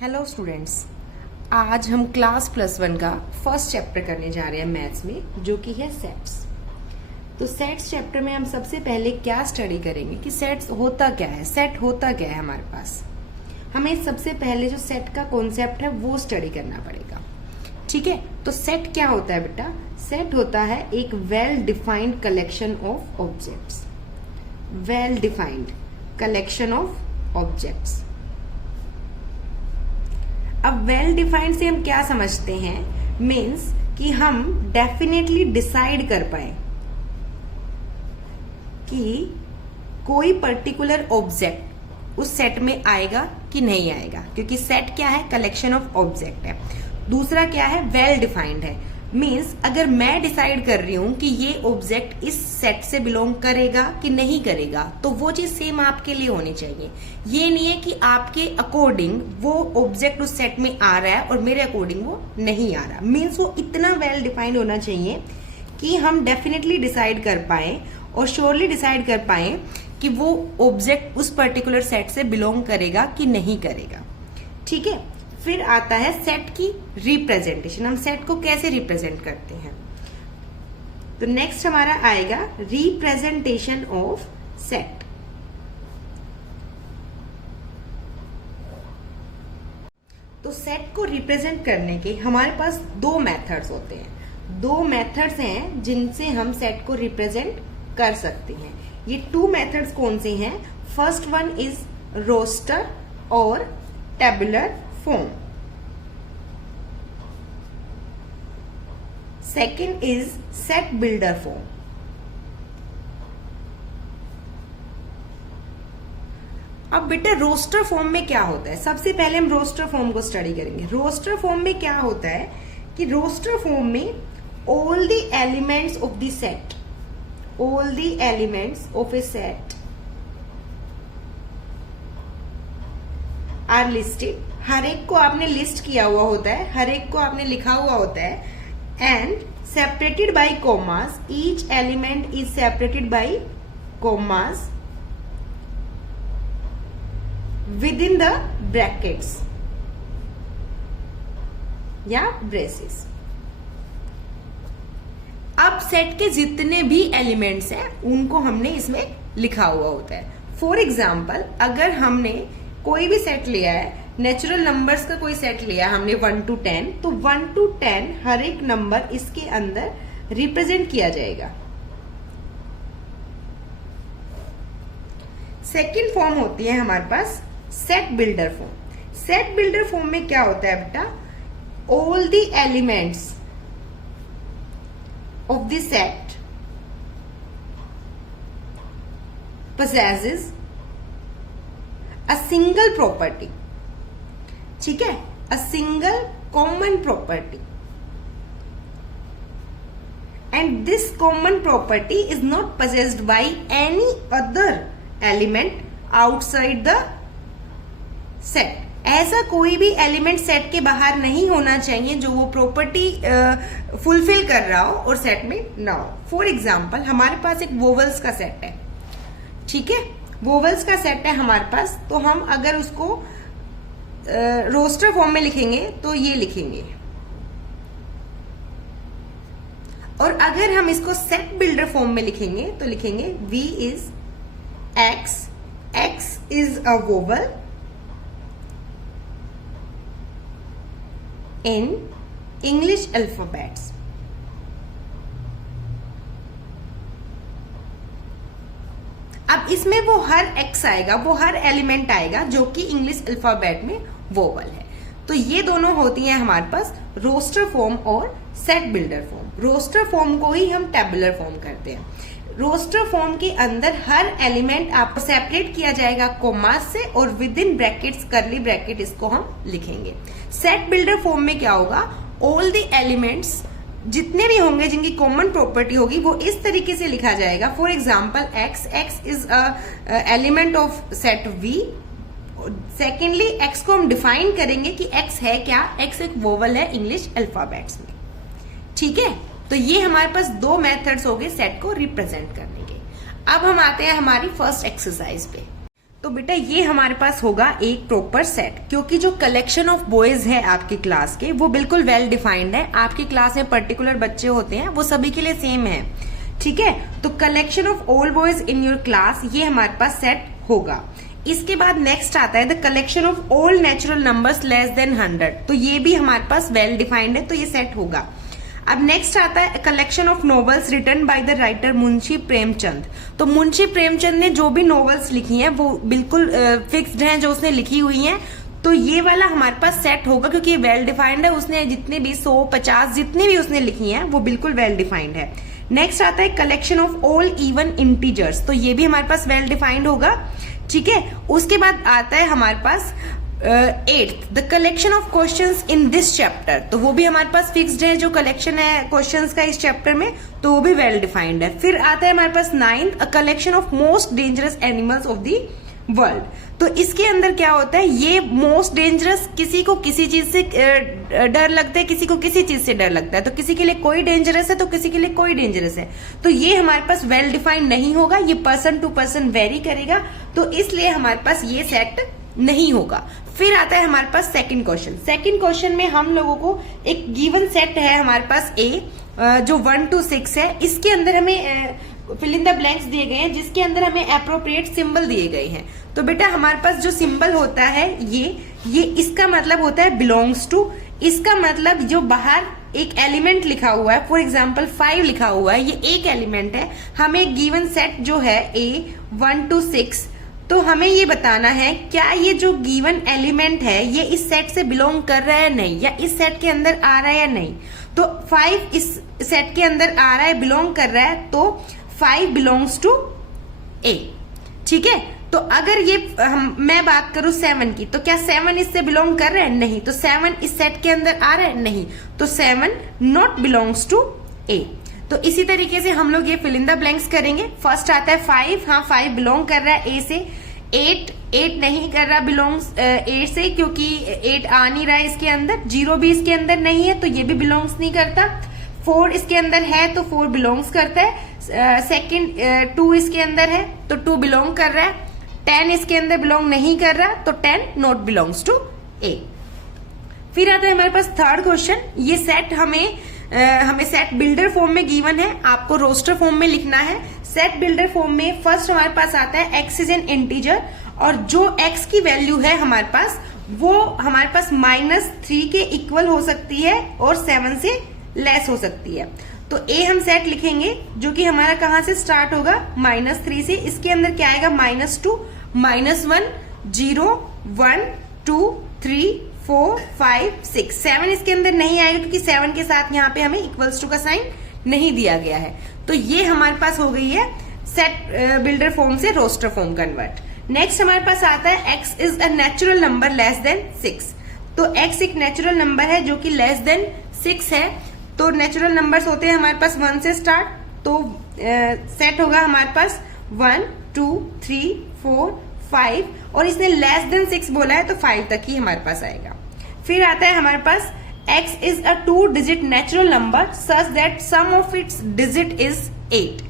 Hello students, आज हम class +1 का फर्स्ट चैप्टर करने जा रहे हैं मैथ्स में, जो कि है सेट्स। तो सेट्स चैप्टर में हम सबसे पहले क्या स्टडी करेंगे कि सेट्स होता क्या है, सेट होता क्या है हमारे पास। हमें सबसे पहले जो सेट का कॉन्सेप्ट है वो स्टडी करना पड़ेगा। ठीक है, तो सेट क्या होता है बेटा? सेट होता है एक well defined collection of objects. Well defined collection of objects. अब वेल डिफाइंड से हम क्या समझते हैं? मीन्स कि हम डेफिनेटली डिसाइड कर पाए कि कोई पर्टिकुलर ऑब्जेक्ट उस सेट में आएगा कि नहीं आएगा, क्योंकि सेट क्या है? कलेक्शन ऑफ ऑब्जेक्ट है। दूसरा क्या है? वेल डिफाइंड है। मीन्स अगर मैं डिसाइड कर रही हूं कि ये ऑब्जेक्ट इस सेट से बिलोंग करेगा कि नहीं करेगा, तो वो चीज सेम आपके लिए होनी चाहिए। ये नहीं है कि आपके अकॉर्डिंग वो ऑब्जेक्ट उस सेट में आ रहा है और मेरे अकॉर्डिंग वो नहीं आ रहा। मीन्स वो इतना वेल डिफाइंड होना चाहिए कि हम डेफिनेटली डिसाइड कर पाए और श्योरली डिसाइड कर पाए कि वो ऑब्जेक्ट उस पर्टिकुलर सेट से बिलोंग करेगा कि नहीं करेगा। ठीक है, फिर आता है सेट की रिप्रेजेंटेशन। हम सेट को कैसे रिप्रेजेंट करते हैं? तो नेक्स्ट हमारा आएगा रिप्रेजेंटेशन ऑफ सेट। तो सेट को रिप्रेजेंट करने के हमारे पास दो मेथड्स होते हैं। दो मेथड्स हैं जिनसे हम सेट को रिप्रेजेंट कर सकते हैं। ये टू मेथड्स कौन से हैं? फर्स्ट वन इज रोस्टर और tabular form. Second is set builder form. अब बेटा रोस्टर फॉर्म में क्या होता है? सबसे पहले हम रोस्टर फॉर्म को स्टडी करेंगे। रोस्टर फॉर्म में क्या होता है कि रोस्टर फॉर्म में all the elements of the set, all the elements of a set are listed. हर एक को आपने लिस्ट किया हुआ होता है, हर एक को आपने लिखा हुआ होता है, and separated by commas. Each element is separated by commas with in the brackets या ब्रेसेस। अब सेट के जितने भी एलिमेंट्स हैं उनको हमने इसमें लिखा हुआ होता है। फॉर एग्जाम्पल, अगर हमने कोई भी सेट लिया है, नेचुरल नंबर्स का कोई सेट लिया हमने 1 to 10, तो 1 to 10 हर एक नंबर इसके अंदर रिप्रेजेंट किया जाएगा। सेकेंड फॉर्म होती है हमारे पास set builder form. Set builder form में क्या होता है बेटा? All the elements of the set possesses a single property। ठीक है, a single common property, and this common property is not possessed by any other element outside the set। ऐसा कोई भी एलिमेंट सेट के बाहर नहीं होना चाहिए जो वो प्रॉपर्टी फुलफिल कर रहा हो और सेट में ना हो। फॉर एग्जाम्पल, हमारे पास एक वोवल्स का सेट है। ठीक है, वोवल्स का सेट है हमारे पास, तो हम अगर उसको रोस्टर फॉर्म में लिखेंगे तो ये लिखेंगे, और अगर हम इसको सेट बिल्डर फॉर्म में लिखेंगे तो लिखेंगे V is X, X is a vowel in English alphabets. अब इसमें वो हर एक्स आएगा, वो हर एलिमेंट आएगा जो कि इंग्लिश अल्फाबेट में वोवल है। तो ये दोनों होती हैं हमारे पास रोस्टर फॉर्म और set builder form. Roster form को ही हम टेबुलर फॉर्म करते हैं। रोस्टर फॉर्म के अंदर हर एलिमेंट आपको सेपरेट किया जाएगा कोमास से, और with in brackets curly bracket इसको हम लिखेंगे। सेट बिल्डर फॉर्म में क्या होगा? ऑल द एलिमेंट्स जितने भी होंगे जिनकी कॉमन प्रॉपर्टी होगी वो इस तरीके से लिखा जाएगा। For example, x, x is a element of set V। Secondly, x को हम डिफाइन करेंगे कि एक्स है क्या? एक्स एक वोवल है इंग्लिश अल्फाबेट्स में। ठीक है, तो ये हमारे पास दो मेथड्स हो गए सेट को रिप्रेजेंट करने के। अब हम आते हैं हमारी फर्स्ट एक्सरसाइज पे। तो बेटा ये हमारे पास होगा एक प्रॉपर सेट, क्योंकि जो कलेक्शन ऑफ बॉयज है आपकी क्लास के वो बिल्कुल वेल डिफाइंड है। आपकी क्लास में पर्टिकुलर बच्चे होते हैं, वो सभी के लिए सेम है, ठीक है। तो collection of all boys in your class, ये हमारे पास सेट होगा। इसके बाद नेक्स्ट आता है the collection of all natural numbers less than 100, तो ये भी हमारे पास वेल डिफाइंड है, तो ये सेट होगा। अब नेक्स्ट आता है collection of novels written by the writer Munshi Premchand. तो मुंशी प्रेमचंद ने जो भी नॉवेल्स लिखी हैं वो बिल्कुल फिक्स्ड हैं, जो उसने लिखी हुई हैं, तो ये वाला हमारे पास सेट होगा, क्योंकि ये वेल डिफाइंड है। उसने जितने भी 100, 50 जितनी भी उसने लिखी हैं वो बिल्कुल वेल डिफाइंड है। नेक्स्ट आता है collection of all even integers, तो ये भी हमारे पास वेल डिफाइंड होगा, ठीक है। उसके बाद आता है हमारे पास 8th the collection of questions in this chapter, तो वो भी हमारे पास फिक्स्ड है, जो कलेक्शन है क्वेश्चंस का इस चैप्टर में, तो वो भी वेल डिफाइंड है। फिर आता है हमारे पास 9th a collection of most dangerous animals of the world. तो इसके अंदर क्या होता है, ये मोस्ट डेंजरस, किसी को किसी चीज से डर लगता है, किसी को किसी चीज से डर लगता है, तो किसी के लिए कोई डेंजरस है तो किसी के लिए कोई डेंजरस है, तो ये हमारे पास वेल डिफाइंड नहीं होगा, ये पर्सन टू पर्सन वेरी करेगा, तो इसलिए हमारे पास ये सेट नहीं होगा। फिर आता है हमारे पास सेकंड क्वेश्चन। सेकंड क्वेश्चन में हम लोगों को एक गिवन सेट है हमारे पास ए, जो 1 to 6 है, इसके अंदर हमें फिल इन द ब्लैंक्स दिए गए हैं, जिसके अंदर हमें एप्रोप्रिएट सिंबल दिए गए हैं। तो बेटा हमारे पास जो सिंबल होता है ये इसका मतलब होता है बिलोंग्स टू, इसका मतलब जो बाहर एक एलिमेंट लिखा हुआ है, फॉर एग्जाम्पल 5 लिखा हुआ है, ये एक एलिमेंट है। हमें एक गिवन सेट जो है ए 1 to 6, तो हमें ये बताना है क्या ये जो गिवन एलिमेंट है ये इस सेट से बिलोंग कर रहा है नहीं, या इस सेट के अंदर आ रहा है या नहीं। तो 5 इस सेट के अंदर आ रहा है, बिलोंग कर रहा है, तो 5 बिलोंग्स टू ए, ठीक है। तो अगर ये मैं बात करूं 7 की, तो क्या 7 इससे बिलोंग कर रहा है? नहीं। तो 7 इस सेट के अंदर आ रहा है? नहीं। तो 7 नॉट बिलोंग्स टू ए। तो इसी तरीके से हम लोग ये फिल इन द ब्लैंक्स करेंगे। फर्स्ट आता है 5, हाँ 5 बिलोंग कर रहा है ए से। 8 नहीं कर रहा बिलोंग्स ए से, क्योंकि 8 आ नहीं रहा है इसके अंदर। 0 भी इसके अंदर नहीं है, तो ये भी बिलोंग्स नहीं करता। 4 इसके अंदर है, तो 4 बिलोंग्स करता है। सेकंड 2 इसके अंदर है, तो 2 बिलोंग कर रहा है। 10 इसके अंदर बिलोंग नहीं कर रहा, तो 10 नॉट बिलोंग्स टू ए। फिर आता है हमारे पास थर्ड क्वेश्चन। ये सेट हमें सेट बिल्डर फॉर्म में गिवन है, आपको रोस्टर फॉर्म में लिखना है। सेट बिल्डर फॉर्म में फर्स्ट हमारे पास आता है x इज एन इंटीजर, और जो x की वैल्यू है हमारे पास वो हमारे पास -3 के इक्वल हो सकती है और 7 से लेस हो सकती है। तो ए हम सेट लिखेंगे जो कि हमारा कहां से स्टार्ट होगा, -3 से। इसके अंदर क्या आएगा, -2, -1, 0, 1, 2, 3, 4, 5, 6। 7 इसके अंदर नहीं आएगा, क्योंकि 7 के साथ यहाँ पे हमें इक्वल्स टू का साइन नहीं दिया गया है। तो ये हमारे पास हो गई है सेट बिल्डर फॉर्म से रोस्टर फॉर्म कन्वर्ट। नेक्स्ट हमारे पास आता है x is a natural number less than 6। तो x एक नेचुरल नंबर है जो कि लेस देन 6 है। तो नेचुरल नंबर्स होते हैं हमारे पास 1 से स्टार्ट, तो सेट होगा हमारे पास 1, 2, 3, 4, 5, और इसने लेस देन 6 बोला है, तो 5 तक ही हमारे पास आएगा। फिर आता है हमारे पास x is a 2 digit natural number such that sum of its digit is 8।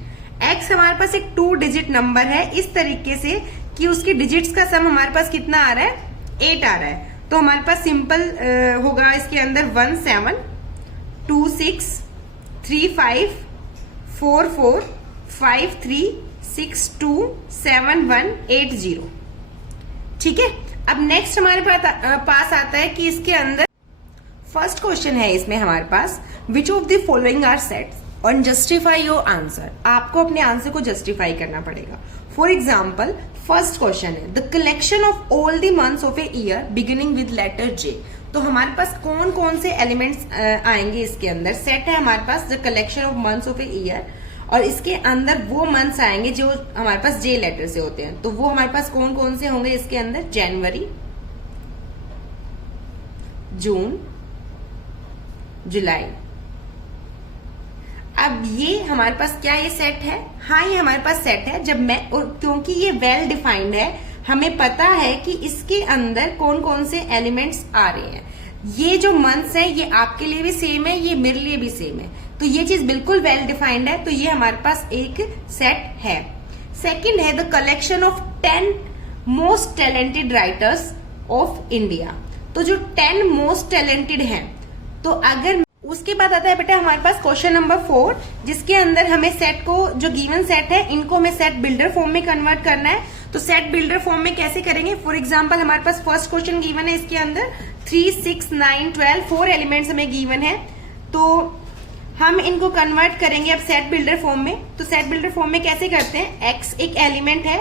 x हमारे पास एक 2 डिजिट नंबर है इस तरीके से कि उसकी डिजिट्स का सम हमारे पास कितना आ रहा है, 8 आ रहा है। तो हमारे पास सिंपल होगा इसके अंदर 1 7 2 6 3 5 4 4 5 3 6 2 7 1 8 0। ठीक है। अब नेक्स्ट हमारे पास आता है कि इसके अंदर फर्स्ट क्वेश्चन है इसमें हमारे पास, which of the following are sets और जस्टिफाई योर आंसर। आपको अपने आंसर को जस्टिफाई करना पड़ेगा। फॉर एग्जाम्पल फर्स्ट क्वेश्चन है the collection of all the months of a year beginning with letter J. तो हमारे पास कौन कौन से एलिमेंट्स आएंगे इसके अंदर, सेट है हमारे पास the collection of months of a year, और इसके अंदर वो मंथ्स आएंगे जो हमारे पास जे लेटर से होते हैं। तो वो हमारे पास कौन कौन से होंगे इसके अंदर, जनवरी, जून, जुलाई। अब ये हमारे पास क्या ये सेट है, हाँ ये हमारे पास सेट है। जब मैं क्योंकि ये वेल डिफाइंड है, हमें पता है कि इसके अंदर कौन कौन से एलिमेंट्स आ रहे हैं। ये जो मंथ्स है ये आपके लिए भी सेम है, ये मेरे लिए भी सेम है, तो ये चीज बिल्कुल वेल डिफाइंड है। तो ये हमारे पास एक सेट है। सेकंड है the collection of 10 most talented writers of India. तो जो 10 मोस्ट टैलेंटेड हैं, तो अगर उसके बाद आता है बेटा हमारे पास क्वेश्चन नंबर 4, जिसके अंदर हमें सेट को, जो गिवन सेट है, इनको हमें सेट बिल्डर फॉर्म में कन्वर्ट करना है। तो सेट बिल्डर फॉर्म में कैसे करेंगे? फॉर एग्जांपल हमारे पास फर्स्ट क्वेश्चन गिवन है, इसके अंदर 3, 6, 9, 12 4 एलिमेंट्स हमें गिवन है। तो हम इनको कन्वर्ट करेंगे अब सेट बिल्डर फॉर्म में। तो सेट बिल्डर फॉर्म में कैसे करते हैं? x एक एलिमेंट है,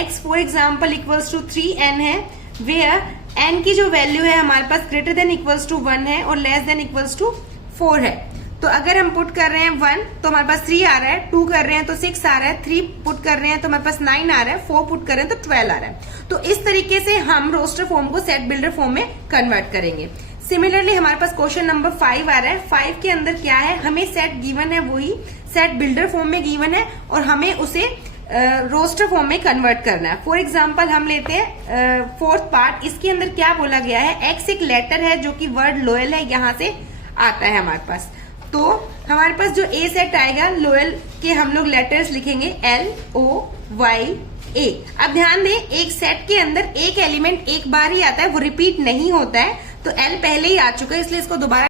x for example equals to 3n है, वेयर n की जो वैल्यू है हमारे पास ग्रेटर देन इक्वल्स टू 1 है और लेस देन इक्वल्स टू 4 है। तो अगर हम पुट कर रहे हैं 1 तो हमारे पास 3 आ रहा है, 2 कर रहे हैं तो 6 आ रहा है, 3 पुट कर रहे हैं तो हमारे पास 9 आ रहा है, 4 पुट कर रहे हैं तो 12 आ रहा है। तो इस तरीके से हम रोस्टर फॉर्म को सेट बिल्डर फॉर्म में कन्वर्ट करेंगे। सिमिलरली हमारे पास क्वेश्चन नंबर 5 आ रहा है। 5 के अंदर क्या है? हमें सेट गिवन है, वही सेट बिल्डर फॉर्म में गिवन है और हमें उसे रोस्टर फॉर्म में कन्वर्ट करना है। फॉर एग्जाम्पल हम लेते हैं 4th पार्ट। इसके अंदर क्या बोला गया है? एक्स एक लेटर है जो कि वर्ड लोयल है, यहां से आता है हमारे पास। तो हमारे पास जो ए सेट आएगा, लोयल के हम लोग लेटर्स लिखेंगे LOYA। अब ध्यान दें, एक सेट के अंदर एक एलिमेंट एक बार ही आता है, वो रिपीट नहीं होता है। तो L पहले ही आ चुका है, इसलिए इसको दोबारा